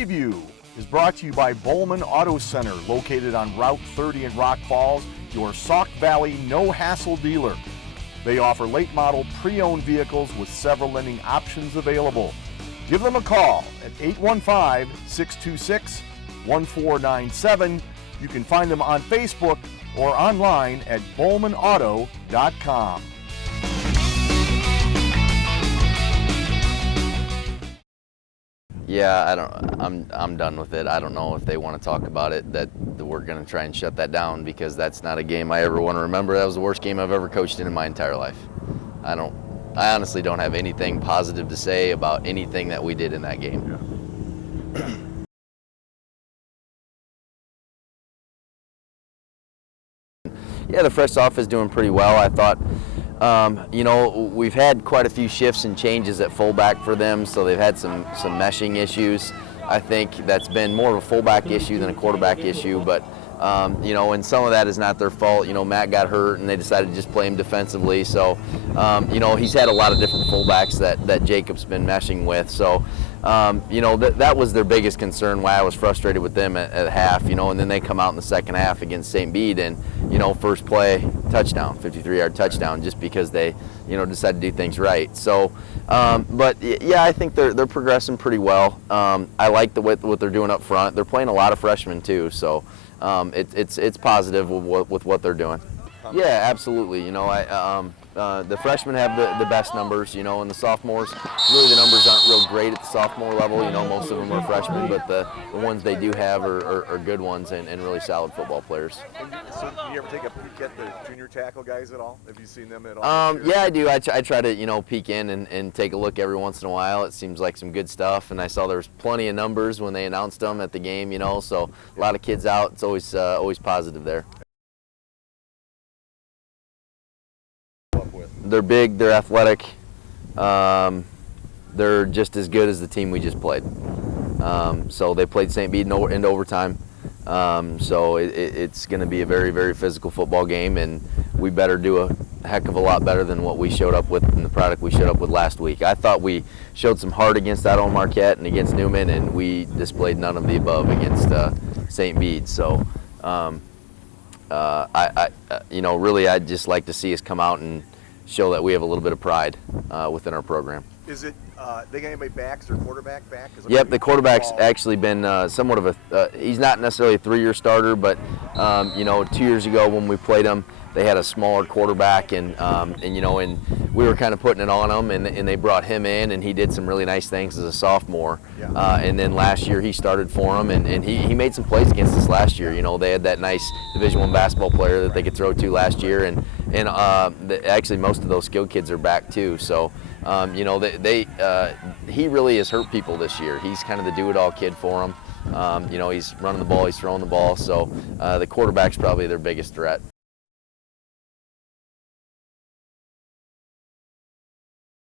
preview is brought to you by Bowman Auto Center, located on Route 30 in Rock Falls, your Sauk Valley no-hassle dealer. They offer late model pre-owned vehicles with several lending options available. Give them a call at 815-626-1497. You can find them on Facebook or online at bowmanauto.com. Yeah, I'm done with it. I don't know if they want to talk about it, that we're going to try and shut that down, because that's not a game I ever want to remember. That was the worst game I've ever coached in my entire life. I honestly don't have anything positive to say about anything that we did in that game. Yeah, the fresh off is doing pretty well. I thought, we've had quite a few shifts and changes at fullback for them, so they've had some meshing issues. I think that's been more of a fullback issue than a quarterback issue, but and some of that is not their fault. Matt got hurt and they decided to just play him defensively. So, he's had a lot of different fullbacks that Jacob's been meshing with. So, that was their biggest concern, why I was frustrated with them at half, and then they come out in the second half against St. Bede and, first play, touchdown, 53-yard touchdown, just because they, decided to do things right. So, but yeah, I think they're progressing pretty well. I like what they're doing up front. They're playing a lot of freshmen too, so it's positive with what they're doing. Yeah, absolutely. The freshmen have the best numbers, and the sophomores, really the numbers aren't real great at the sophomore level. Most of them are freshmen, but the ones they do have are good ones and really solid football players. So, do you ever take a peek at the junior tackle guys at all? Have you seen them at all? Yeah, I do. I try to, peek in and take a look every once in a while. It seems like some good stuff, and I saw there was plenty of numbers when they announced them at the game, so a lot of kids out. It's always positive there. They're big, they're athletic, they're just as good as the team we just played. So they played St. Bede into overtime, so it's going to be a very, very physical football game, and we better do a heck of a lot better than what we showed up with in the product we showed up with last week. I thought we showed some heart against Otto Marquette and against Newman, and we displayed none of the above against St. Bede. So really I'd just like to see us come out and show that we have a little bit of pride within our program. Is it, they got anybody back? Is their quarterback back? Yep, the quarterback's actually been somewhat of he's not necessarily a 3-year starter, but 2 years ago when we played him, they had a smaller quarterback, and we were kind of putting it on him, and they brought him in, and he did some really nice things as a sophomore. Yeah. And then last year he started for him, and he made some plays against us last year. They had that nice Division I basketball player that they could throw to last year, and actually most of those skilled kids are back too. So he really has hurt people this year. He's kind of the do-it-all kid for them. He's running the ball, he's throwing the ball, so the quarterback's probably their biggest threat.